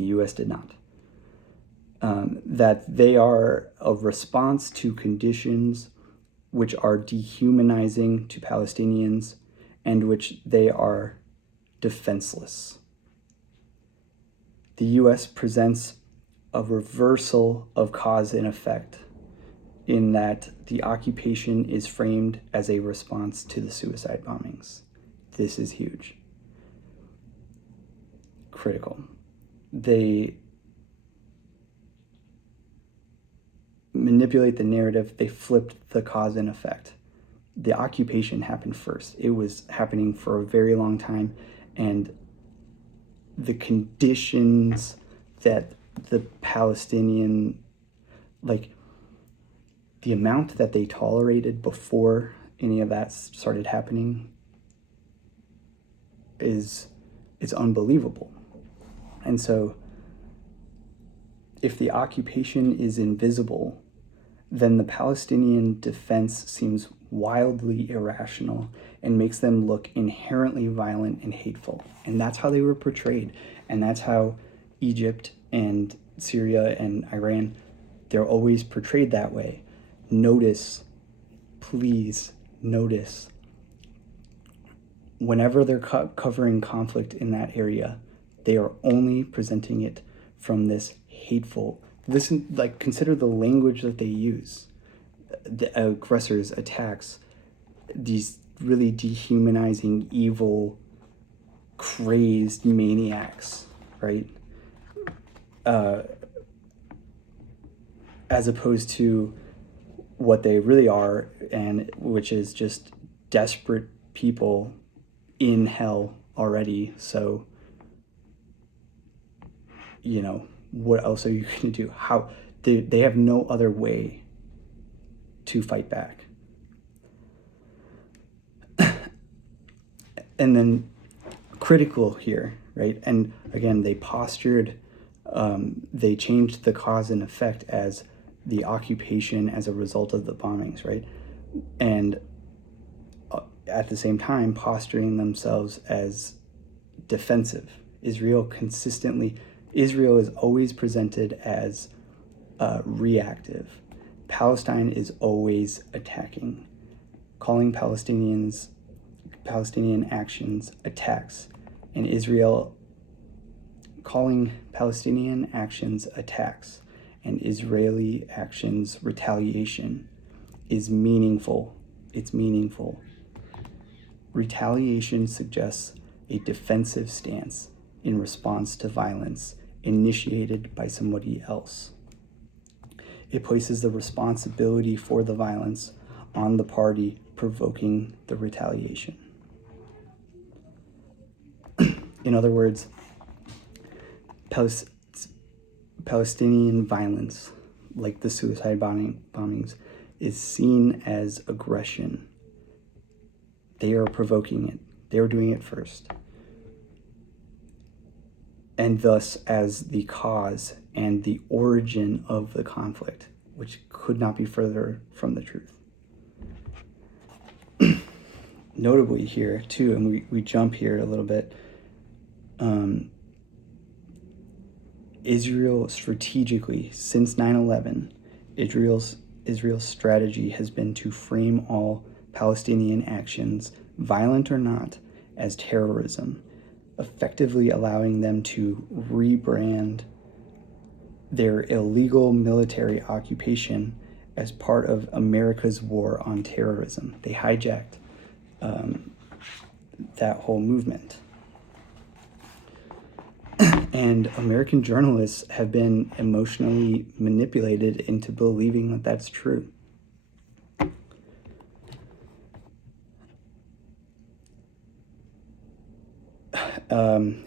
The U.S. did not. That they are a response to conditions which are dehumanizing to Palestinians and which they are defenseless. The U.S. presents a reversal of cause and effect in that the occupation is framed as a response to the suicide bombings. This is huge. Critical. They manipulate the narrative. They flipped the cause and effect. The occupation happened first. It was happening for a very long time, and the conditions that the Palestinian, like the amount that they tolerated before any of that started happening is unbelievable. And so if the occupation is invisible, then the Palestinian defense seems wildly irrational and makes them look inherently violent and hateful. And that's how they were portrayed. And that's how Egypt and Syria and Iran, they're always portrayed that way. Notice, please notice, whenever they're covering conflict in that area, they are only presenting it from this hateful, listen, like, consider the language that they use. The aggressors' attacks, these really dehumanizing, evil, crazed maniacs, right? As opposed to what they really are, and which is just desperate people in hell already. So, you know, what else are you going to do? How they have no other way to fight back. And then critical here, right? And again, they postured, they changed the cause and effect as the occupation as a result of the bombings, right? And at the same time, posturing themselves as defensive. Israel is always presented as reactive. Palestine is always attacking, calling Palestinian actions attacks, and Israel calling Palestinian actions attacks and Israeli actions retaliation is meaningful. It's meaningful. Retaliation suggests a defensive stance in response to violence initiated by somebody else. It places the responsibility for the violence on the party provoking the retaliation. In other words, Palestinian violence, like the suicide bombings, is seen as aggression. They are provoking it. They are doing it first. And thus as the cause and the origin of the conflict, which could not be further from the truth. Notably here, too, and we jump here a little bit, Israel strategically, since 9/11, Israel's strategy has been to frame all Palestinian actions, violent or not, as terrorism, effectively allowing them to rebrand their illegal military occupation as part of America's war on terrorism. They hijacked that whole movement. And American journalists have been emotionally manipulated into believing that that's true.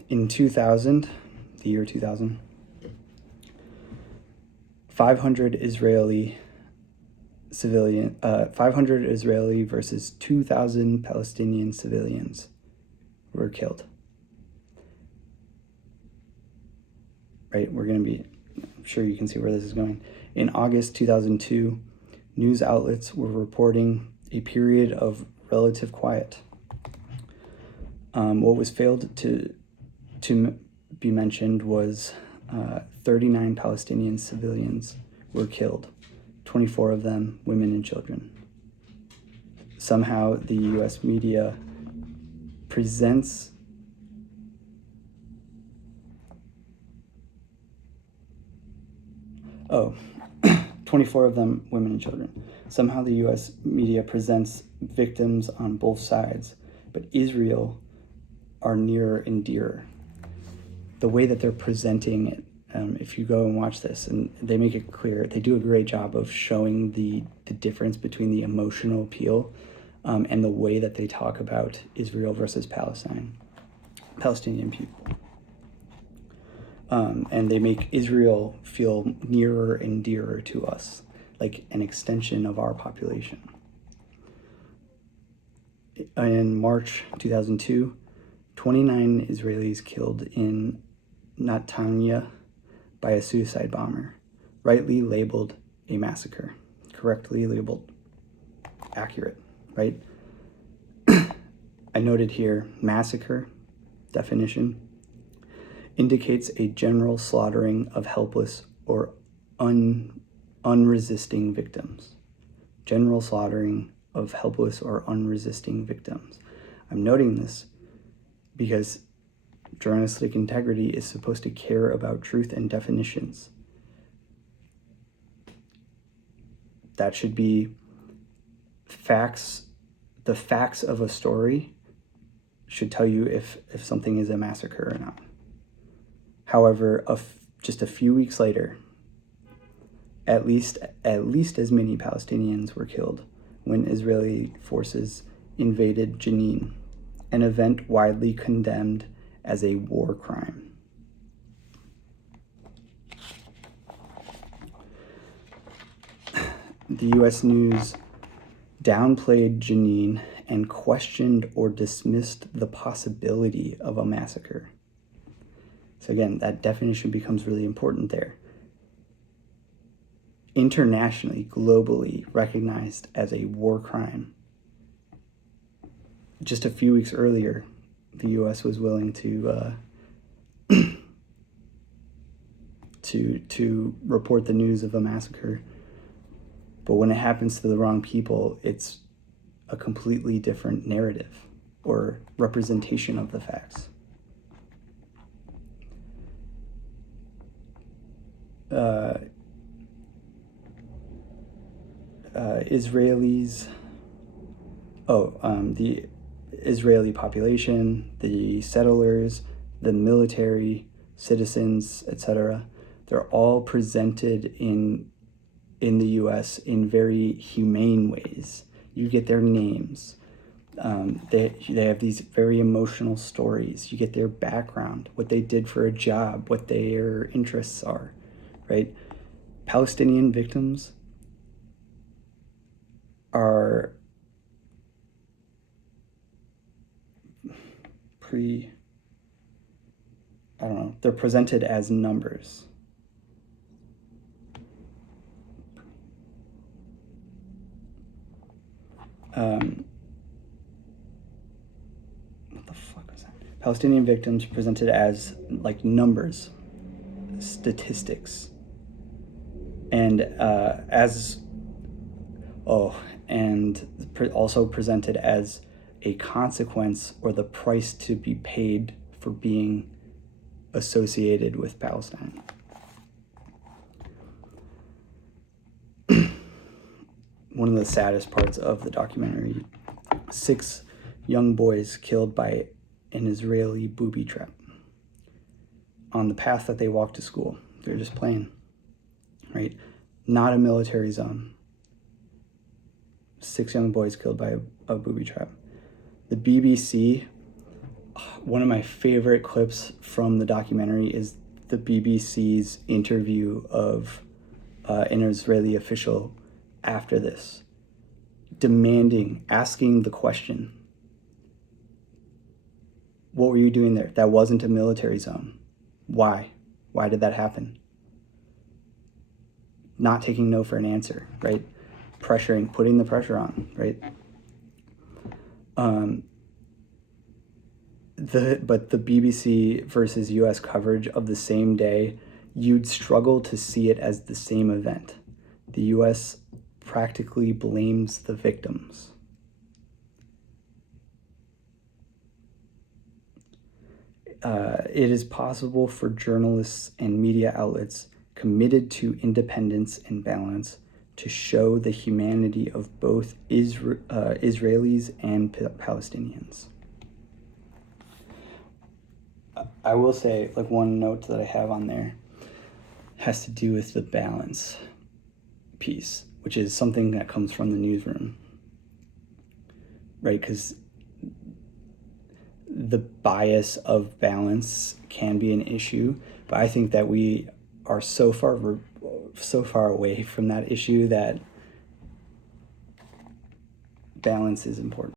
In 2000, the year 2000, 500 Israeli versus 2,000 Palestinian civilians were killed. Right, I'm sure you can see where this is going. In August 2002, news outlets were reporting a period of relative quiet. What was failed to be mentioned was 39 Palestinian civilians were killed, 24 of them women and children. Somehow the US media presents 24 of them women and children. Somehow the US media presents victims on both sides, but Israel are nearer and dearer. The way that they're presenting it, if you go and watch this, and they make it clear, they do a great job of showing the difference between the emotional appeal and the way that they talk about Israel versus Palestinian people. And they make Israel feel nearer and dearer to us, like an extension of our population. In March 2002, 29 Israelis killed in Netanya by a suicide bomber, rightly labeled a massacre, correctly labeled accurate, right? I noted here, massacre, definition, indicates a general slaughtering of helpless or unresisting victims. General slaughtering of helpless or unresisting victims. I'm noting this because journalistic integrity is supposed to care about truth and definitions. That should be facts. The facts of a story should tell you if something is a massacre or not. However, just a few weeks later, at least as many Palestinians were killed when Israeli forces invaded Jenin, an event widely condemned as a war crime. The U.S. News downplayed Jenin and questioned or dismissed the possibility of a massacre. So again, that definition becomes really important there. Internationally, globally recognized as a war crime. Just a few weeks earlier, the U.S. was willing to report the news of a massacre. But when it happens to the wrong people, it's a completely different narrative or representation of the facts. The Israeli population, the settlers, the military, citizens, etc. They're all presented in the U.S. in very humane ways. You get their names. They have these very emotional stories. You get their background, what they did for a job, what their interests are, right? Palestinian victims are they're presented as numbers. What the fuck was that? Palestinian victims presented as like numbers, statistics, and also presented as a consequence or the price to be paid for being associated with Palestine. One of the saddest parts of the documentary, 6 young boys killed by an Israeli booby trap on the path that they walked to school. They're just playing, right? Not a military zone. 6 young boys killed by a booby trap. The BBC, one of my favorite clips from the documentary is the BBC's interview of an Israeli official after this, asking the question, what were you doing there? That wasn't a military zone. Why? Why did that happen? Not taking no for an answer, right? Putting the pressure on, right? But the BBC versus US coverage of the same day you'd struggle to see it as the same event. The U.S. practically blames the victims. It is possible for journalists and media outlets committed to independence and balance to show the humanity of both Israelis and Palestinians. I will say, like, one note that I have on there has to do with the balance piece, which is something that comes from the newsroom, right? Because the bias of balance can be an issue, but I think that we are so far away from that issue that balance is important.